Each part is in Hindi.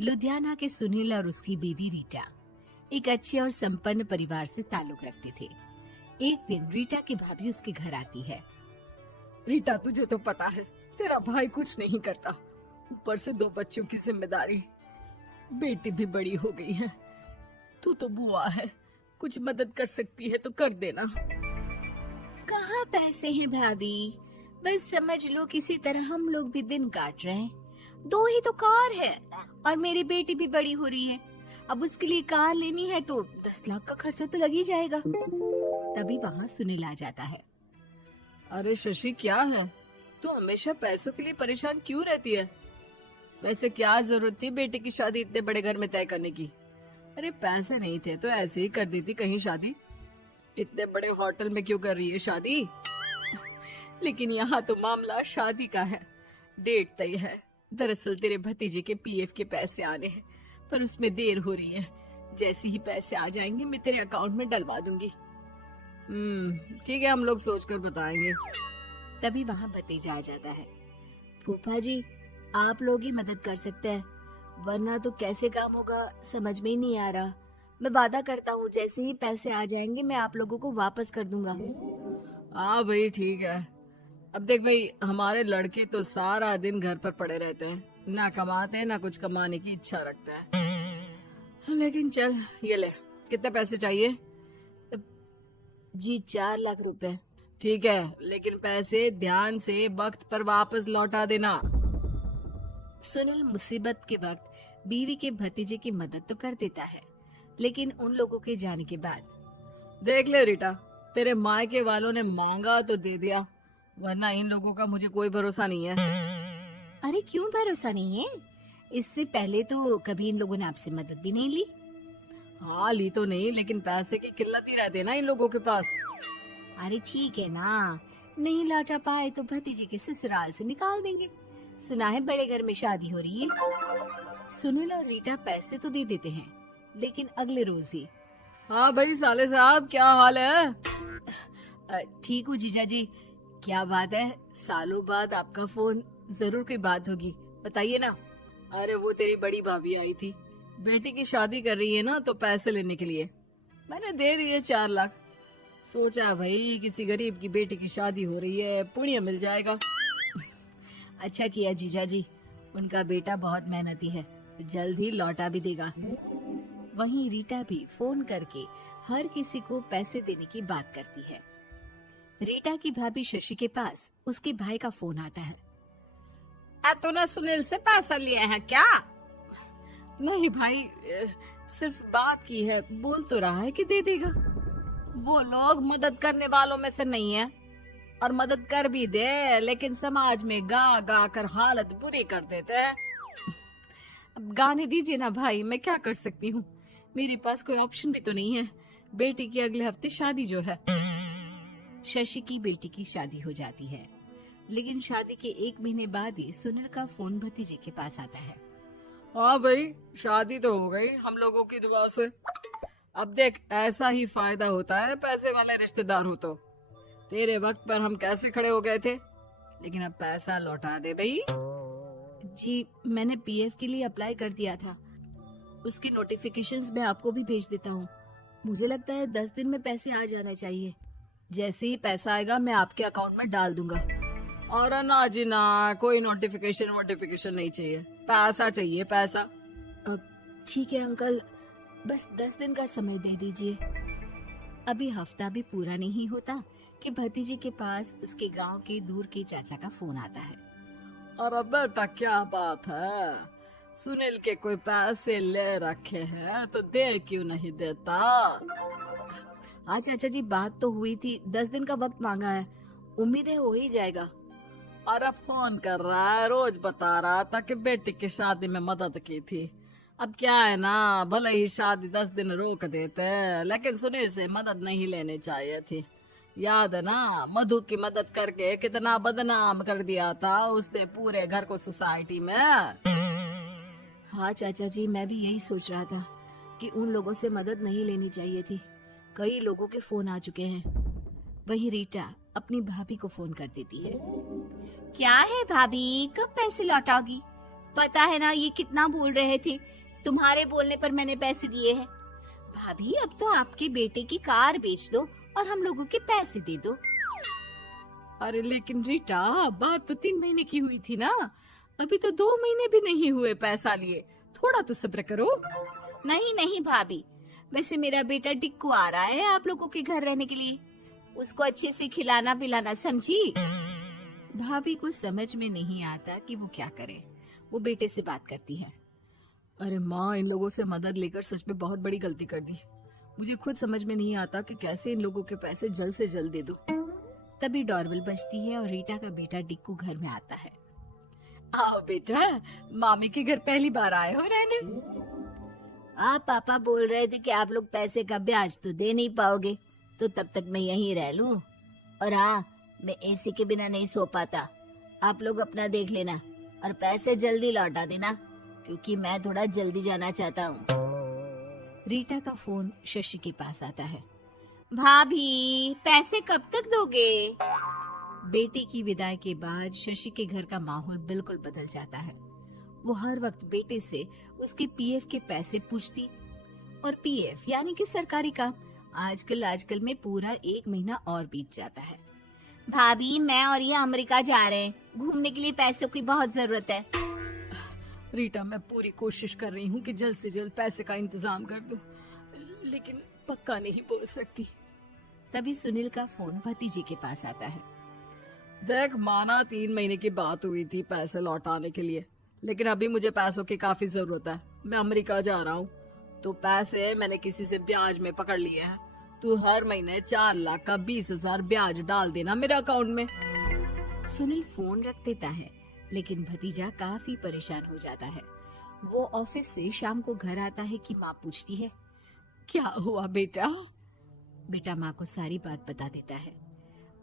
लुधियाना के सुनील और उसकी बीवी रीटा एक अच्छे और संपन्न परिवार से ताल्लुक रखते थे। एक दिन रीटा की भाभी उसके घर आती है। रीटा, तुझे तो पता है तेरा भाई कुछ नहीं करता, ऊपर से 2 बच्चों की जिम्मेदारी, बेटी भी बड़ी हो गई है। तू तो बुआ है, कुछ मदद कर सकती है तो कर देना। कहाँ पैसे हैं भाभी, बस समझ लो किसी तरह हम लोग भी दिन काट रहे हैं। 2 ही तो कार है और मेरी बेटी भी बड़ी हो रही है। अब उसके लिए कार लेनी है तो 10 लाख का खर्चा तो लग ही जाएगा। तभी वहाँ सुनील आ जाता है। अरे शशि, क्या है, तू हमेशा पैसों के लिए परेशान क्यों रहती है? वैसे क्या जरूरत थी बेटी की शादी इतने बड़े घर में तय करने की? अरे पैसे नहीं थे तो ऐसे ही कर देती कहीं शादी। इतने बड़े होटल में क्यों कर रही है शादी? लेकिन यहाँ तो मामला शादी का है, डेट तय है। दरअसल तेरे भतीजे के पीएफ के पैसे आने हैं, पर उसमें देर हो रही है। जैसे ही पैसे आ जाएंगे मैं तेरे अकाउंट में डलवा दूंगी। ठीक है, हम लोग सोचकर बताएंगे। तभी वहाँ भतीजा आ जाता है। फूफा जी, आप लोग ही मदद कर सकते हैं, वरना तो कैसे काम होगा समझ में ही नहीं आ रहा। मैं वादा करता हूँ जैसे ही पैसे आ जाएंगे मैं आप लोगों को वापस कर दूंगा। हाँ भाई, ठीक है। अब देख भाई, हमारे लड़के तो सारा दिन घर पर पड़े रहते हैं, ना कमाते हैं ना कुछ कमाने की इच्छा रखते हैं। लेकिन चल, ये ले, कितने पैसे चाहिए? जी 4 लाख रुपए। ठीक है, लेकिन पैसे ध्यान से वक्त पर वापस लौटा देना। सुनील मुसीबत के वक्त बीवी के भतीजे की मदद तो कर देता है, लेकिन उन लोगों के जाने के बाद देख ले रीटा, तेरे मायके वालों ने मांगा तो दे दिया, वरना इन लोगों का मुझे कोई भरोसा नहीं है। अरे क्यों भरोसा नहीं है? इससे पहले तो कभी इन लोगों ने आपसे मदद भी नहीं ली। हाँ, ली तो नहीं, लेकिन पैसे की किल्लत ही रहती है ना इन लोगों के पास। अरे ठीक है ना, नहीं लौटा पाए तो भतीजे के ससुराल से निकाल देंगे। सुना है बड़े घर में शादी हो रही है। सुनील और रीटा पैसे तो दे देते हैं, लेकिन अगले रोज ही। हाँ भाई साले साहब, क्या हाल है? ठीक हूँ जीजा जी। क्या बात है, सालों बाद आपका फोन, जरूर कोई बात होगी, बताइए ना। अरे वो तेरी बड़ी भाभी आई थी, बेटी की शादी कर रही है ना, तो पैसे लेने के लिए मैंने दे दिए 4 लाख। सोचा भाई किसी गरीब की बेटी की शादी हो रही है, पुण्य मिल जाएगा। अच्छा किया जीजा जी, उनका बेटा बहुत मेहनती है, जल्द ही लौटा भी देगा। वहीं रीटा भी फोन करके हर किसी को पैसे देने की बात करती है। रीटा की भाभी शशि के पास उसके भाई का फोन आता है। तूने सुनील से पैसा लिया है क्या? नहीं भाई, सिर्फ बात की है, बोल तो रहा है कि दे देगा। वो लोग मदद करने वालों में से नहीं है, और मदद कर भी दे लेकिन समाज में गा गा कर हालत बुरी कर देते हैं। अब गाने दीजिए ना भाई, मैं क्या कर सकती हूँ, मेरे पास कोई ऑप्शन भी तो नहीं है। बेटी की अगले हफ्ते शादी जो है। शशि की बेटी की शादी हो जाती है, लेकिन शादी के 1 महीने बाद ही सुनील का फोन भतीजे के पास आता है। हाँ भाई, शादी तो हो गई हम लोगों की दुआ से। अब देख, ऐसा ही फायदा होता है पैसे वाले रिश्तेदार हो तो। तेरे वक्त पर हम कैसे खड़े हो गए थे, लेकिन अब पैसा लौटा दे भाई। जी, मैंने पीएफ के लिए अप्लाई कर दिया था, उसकी नोटिफिकेशंस मैं आपको भी भेज देता हूँ। मुझे लगता है 10 दिन में पैसे आ जाना चाहिए। जैसे ही पैसा आएगा मैं आपके अकाउंट में डाल दूंगा। और ना जी ना, कोई नोटिफिकेशन नहीं चाहिए, पैसा चाहिए, पैसा। ठीक है अंकल, बस 10 दिन का समय दे दीजिए। अभी हफ्ता भी पूरा नहीं होता कि भतीजे के पास उसके गांव के दूर के चाचा का फोन आता है। अरे बेटा, क्या बात है, सुनील के कोई पैसे ले रखे हैं तो दे क्यों नहीं देता? हाँ चाचा जी, बात तो हुई थी, 10 दिन का वक्त मांगा है, उम्मीद है हो ही जाएगा। अरे फोन कर रहा है, रोज बता रहा था कि बेटी की शादी में मदद की थी। अब क्या है ना, भले ही शादी 10 दिन रोक देते, लेकिन सुनील से मदद नहीं लेनी चाहिए थी। याद है ना, मधु की मदद करके कितना बदनाम कर दिया था उसने पूरे घर को सोसाइटी में। हाँ चाचा जी, मैं भी यही सोच रहा था कि उन लोगों से मदद नहीं लेनी चाहिए थी। कई लोगों के फोन आ चुके हैं। वहीं रीटा अपनी भाभी को फोन कर देती है। क्या है भाभी, कब पैसे लौटाओगी? पता है ना ये कितना बोल रहे थे, तुम्हारे बोलने पर मैंने पैसे दिए हैं। भाभी अब तो आपके बेटे की कार बेच दो और हम लोगों के पैसे दे दो। अरे लेकिन रीटा, बात तो 3 महीने की हुई थी ना, अभी तो 2 महीने भी नहीं हुए पैसा लिए, थोड़ा तो सब्र करो। नहीं नहीं भाभी, वैसे मेरा बेटा टिक्कू आ रहा है आप लोगों के घर रहने के लिए, उसको अच्छे से खिलाना पिलाना, समझी? भाभी को समझ में नहीं आता कि वो क्या करे। वो बेटे से बात करती है। अरे माँ, इन लोगों से मदद लेकर सच में बहुत बड़ी गलती कर दी। मुझे खुद समझ में नहीं आता कि कैसे इन लोगों के पैसे जल्द से जल्द दे दूं। तभी डोरबेल बजती है और रीटा का बेटा टिक्कू घर में आता है। आओ बेटा, मामी के घर पहली बार आए हो रहने? आप पापा बोल रहे थे कि आप लोग पैसे का ब्याज तो दे नहीं पाओगे, तो तब तक मैं यहीं रह लूं। और हाँ, मैं एसी के बिना नहीं सो पाता। आप लोग अपना देख लेना और पैसे जल्दी लौटा देना, क्योंकि मैं थोड़ा जल्दी जाना चाहता हूँ। रीटा का फोन शशि के पास आता है। भाभी, पैसे कब तक दोगे? बेटी की विदाई के बाद शशि के घर का माहौल बिल्कुल बदल जाता है। वो हर वक्त बेटे से उसके पीएफ के पैसे पूछती, और पीएफ यानी कि सरकारी काम। आजकल में पूरा 1 महीना और बीत जाता है। भाभी, मैं और ये अमेरिका जा रहे हैं, घूमने के लिए पैसों की बहुत जरूरत है। रीटा, मैं पूरी कोशिश कर रही हूँ कि जल्द से जल्द पैसे का इंतजाम कर दूं, लेकिन पक्का नहीं बोल सकती। तभी सुनील का फोन भतीजे के पास आता है। देख माना 3 महीने की बात हुई थी पैसे लौटाने के लिए, लेकिन अभी मुझे पैसों की काफी जरूरत है। मैं अमेरिका जा रहा हूँ, तो पैसे मैंने किसी से ब्याज में पकड़ लिए हैं। तू हर महीने 4 लाख का 20,000 ब्याज डाल देना मेरे अकाउंट में। सुनील फोन रख देता है, लेकिन भतीजा काफी परेशान हो जाता है। वो ऑफिस से शाम को घर आता है कि माँ पूछती है, क्या हुआ बेटा? बेटा माँ को सारी बात बता देता है।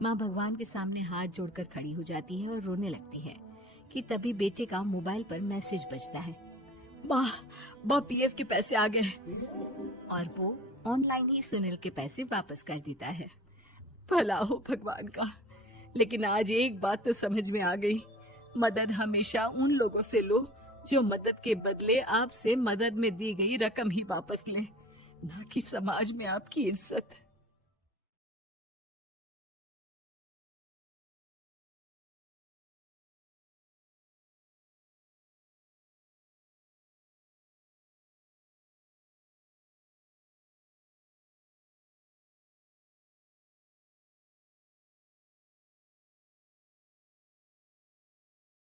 माँ भगवान के सामने हाथ जोड़कर खड़ी हो जाती है और रोने लगती है कि तभी बेटे का मोबाइल पर मैसेज बजता है। माँ, पीएफ के पैसे आ गए। और वो ऑनलाइन ही सुनील के पैसे वापस कर देता है। भला हो भगवान का। लेकिन आज एक बात तो समझ में आ गई, मदद हमेशा उन लोगों से लो जो मदद के बदले आपसे मदद में दी गई रकम ही वापस लें, ना कि समाज में आपकी इज्जत।